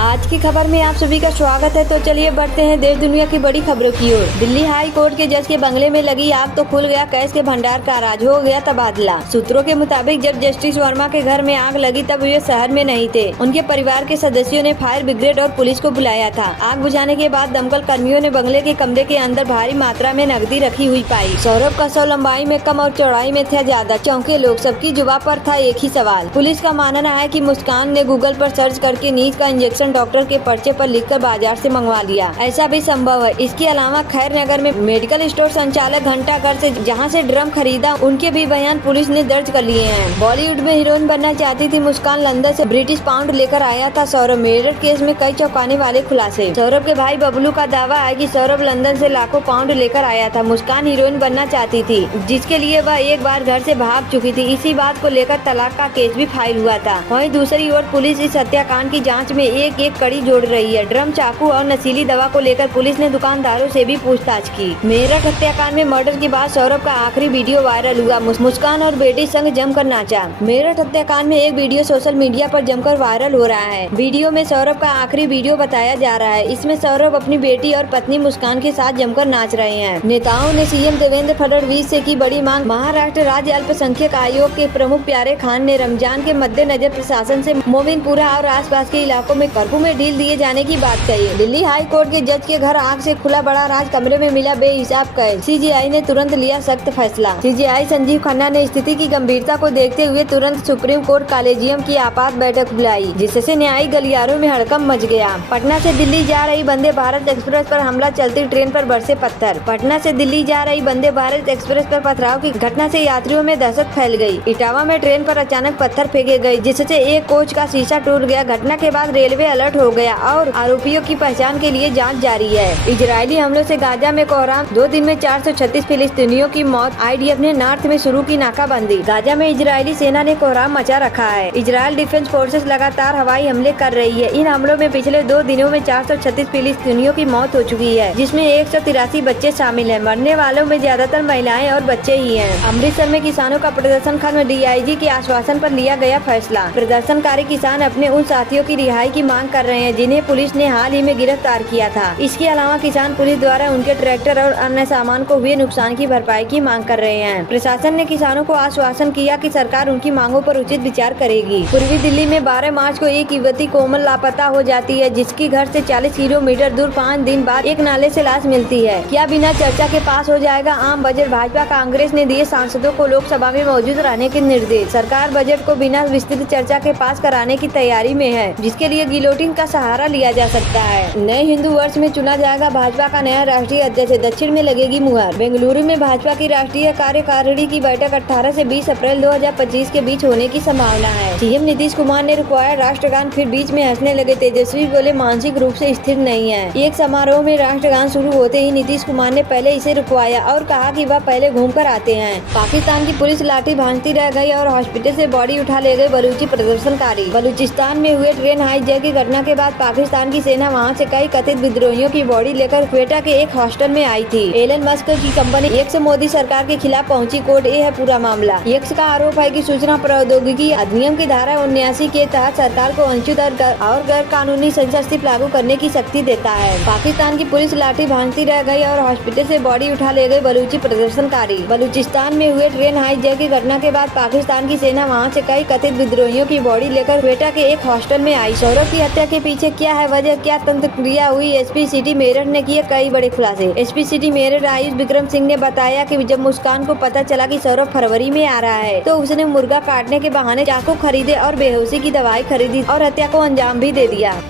आज की खबर में आप सभी का स्वागत है। तो चलिए बढ़ते हैं देश दुनिया की बड़ी खबरों की ओर। दिल्ली हाई कोर्ट के जज के बंगले में लगी आग तो खुल गया कैश के भंडार का राज, हो गया तबादला। सूत्रों के मुताबिक जब जस्टिस वर्मा के घर में आग लगी तब वे शहर में नहीं थे। उनके परिवार के सदस्यों ने फायर ब्रिगेड और पुलिस को बुलाया था। आग बुझाने के बाद दमकल कर्मियों ने बंगले के कमरे के अंदर भारी मात्रा में नकदी रखी हुई पाई। सौरभ का शव लंबाई में कम और चौड़ाई में था ज्यादा। चौंके लोग, सबकी जुबान पर था एक ही सवाल। पुलिस का मानना है कि मुस्कान ने गूगल पर सर्च करके नींद का इंजेक्शन डॉक्टर के पर्चे पर लिखकर बाजार से मंगवा लिया। ऐसा भी संभव है। इसके अलावा खैर नगर में मेडिकल स्टोर संचालक घंटाघर से जहां से ड्रम खरीदा, उनके भी बयान पुलिस ने दर्ज कर लिए हैं। बॉलीवुड में हीरोइन बनना चाहती थी मुस्कान, लंदन से ब्रिटिश पाउंड लेकर आया था सौरभ। मेरठ केस में कई चौंकाने वाले खुलासे। सौरभ के भाई बबलू का दावा है कि सौरभ लंदन से लाखों पाउंड लेकर आया था। मुस्कान हीरोइन बनना चाहती थी, जिसके लिए वह एक बार घर से भाग चुकी थी। इसी बात को लेकर तलाक का केस भी फाइल हुआ था। वहीं दूसरी ओर पुलिस इस हत्याकांड की जाँच में एक एक कड़ी जोड़ रही है। ड्रम, चाकू और नशीली दवा को लेकर पुलिस ने दुकानदारों से भी पूछताछ की। मेरठ हत्याकांड में मर्डर के बाद सौरभ का आखिरी वीडियो वायरल हुआ। मुस्कान और बेटी संग जमकर नाचा। मेरठ हत्याकांड में एक वीडियो सोशल मीडिया पर जमकर वायरल हो रहा है। वीडियो में सौरभ का आखिरी वीडियो बताया जा रहा है। इसमें सौरभ अपनी बेटी और पत्नी मुस्कान के साथ जमकर नाच रहे हैं। नेताओं ने सीएम देवेंद्र फडणवीस से की बड़ी मांग। महाराष्ट्र राज्य अल्पसंख्यक आयोग के प्रमुख प्यारे खान ने रमजान के मद्देनजर प्रशासन से मोमिनपुरा और आसपास के इलाकों में कर्फ्यू में ढील दिए जाने की बात कही। दिल्ली हाई कोर्ट के जज के घर आग से खुला बड़ा राज, कमरे में मिला बेहिसाब कैश। सीजेआई ने तुरंत लिया सख्त फैसला। सीजेआई संजीव खन्ना ने स्थिति की गंभीरता को देखते हुए तुरंत सुप्रीम कोर्ट कॉलेजियम की आपात बैठक बुलाई, जिससे न्यायिक गलियारों में हड़कंप मच गया। पटना से दिल्ली जा रही वंदे भारत एक्सप्रेस पर हमला, चलती ट्रेन पर बरसे पत्थर। पटना से दिल्ली जा रही वंदे भारत एक्सप्रेस पर पथराव की घटना से यात्रियों में दहशत फैल गई। इटावा में ट्रेन पर अचानक पत्थर फेंके गए, जिससे एक कोच का शीशा टूट गया। घटना के बाद रेलवे अलर्ट हो गया और आरोपियों की पहचान के लिए जांच जारी है। इजरायली हमलों से गाजा में कोहराम, 2 दिन में 436 फिलिस्तीनियों की मौत। आईडीएफ ने नॉर्थ में शुरू की नाकाबंदी। गाजा में इजरायली सेना ने कोहराम मचा रखा है। इजरायल डिफेंस फोर्सेस लगातार हवाई हमले कर रही है। इन हमलों में पिछले 2 दिनों में 436 फिलिस्तीनियों की मौत हो चुकी है, जिसमें 183 बच्चे शामिल हैं। मरने वालों में ज्यादातर महिलाएं और बच्चे ही हैं। अमृतसर में किसानों का प्रदर्शन खत्म, डीआईजी के आश्वासन पर लिया गया फैसला। प्रदर्शनकारी किसान अपने उन साथियों की रिहाई की मांग कर रहे हैं जिन्हें पुलिस ने हाल ही में गिरफ्तार किया था। इसके अलावा किसान पुलिस द्वारा उनके ट्रैक्टर और अन्य सामान को हुए नुकसान की भरपाई की मांग कर रहे हैं। प्रशासन ने किसानों को आश्वासन किया कि सरकार उनकी मांगों पर उचित विचार करेगी। पूर्वी दिल्ली में 12 मार्च को एक युवती कोमल लापता हो जाती है, जिसकी घर से 40 किलोमीटर दूर 5 दिन बाद एक नाले से लाश मिलती है। क्या बिना चर्चा के पास हो जाएगा आम बजट? भाजपा कांग्रेस ने दिए सांसदों को लोकसभा में मौजूद रहने के निर्देश। सरकार बजट को बिना विस्तृत चर्चा के पास कराने की तैयारी में है, जिसके लिए गिलोटिन का सहारा लिया जा सकता है। नए हिंदू वर्ष में चुना जाएगा भाजपा का नया राष्ट्रीय अध्यक्ष, दक्षिण में लगेगी मुहर। बेंगलुरु में भाजपा की राष्ट्रीय कार्यकारिणी की बैठक 18 से 20 अप्रैल 2025 के बीच होने की संभावना है। सीएम नीतीश कुमार ने रुकवाया राष्ट्रगान, फिर बीच में हंसने लगे। तेजस्वी बोले मानसिक रूप से स्थिर नहीं है। एक समारोह में राष्ट्रगान शुरू होते ही नीतीश कुमार ने पहले इसे रुकवाया और कहा कि वह पहले घूम कर आते हैं। पाकिस्तान की पुलिस लाठी भांजती रह गई और हॉस्पिटल से बॉडी उठा ले गए बलूची प्रदर्शनकारी। बलूचिस्तान में हुए ट्रेन हाईजैक की घटना के बाद पाकिस्तान की सेना वहां से कई कथित विद्रोहियों की बॉडी लेकर क्वेटा के एक हॉस्टल में आई थी। एलन मस्क की कंपनी एक्स मोदी सरकार के खिलाफ पहुंची कोर्ट। ये है पूरा मामला। एक्स का आरोप है कि सूचना प्रौद्योगिकी अधिनियम की धारा 79 के तहत सरकार को अनुचित और गैर कानूनी सेंसरशिप लागू करने की शक्ति देता है। पाकिस्तान की पुलिस लाठी भांजती रह गई और हॉस्पिटल से बॉडी उठा ले गए बलूची प्रदर्शनकारी। बलूचिस्तान में हुए ट्रेन हाईजैक की घटना के बाद पाकिस्तान की सेना वहाँ से कई कथित विद्रोहियों की बॉडी लेकर क्वेटा के एक हॉस्टल में आई। सौरभ की हत्या के पीछे क्या है वजह, क्या तंत्र क्रिया हुई? एसपी सिटी मेरठ ने किए कई बड़े खुलासे। एसपी सिटी मेरठ आयुष विक्रम सिंह ने बताया कि जब मुस्कान को पता चला कि सौरभ फरवरी में आ रहा है, तो उसने मुर्गा काटने के बहाने चाकू खरीदे और बेहोशी की दवाई खरीदी और हत्या को अंजाम भी दे दिया।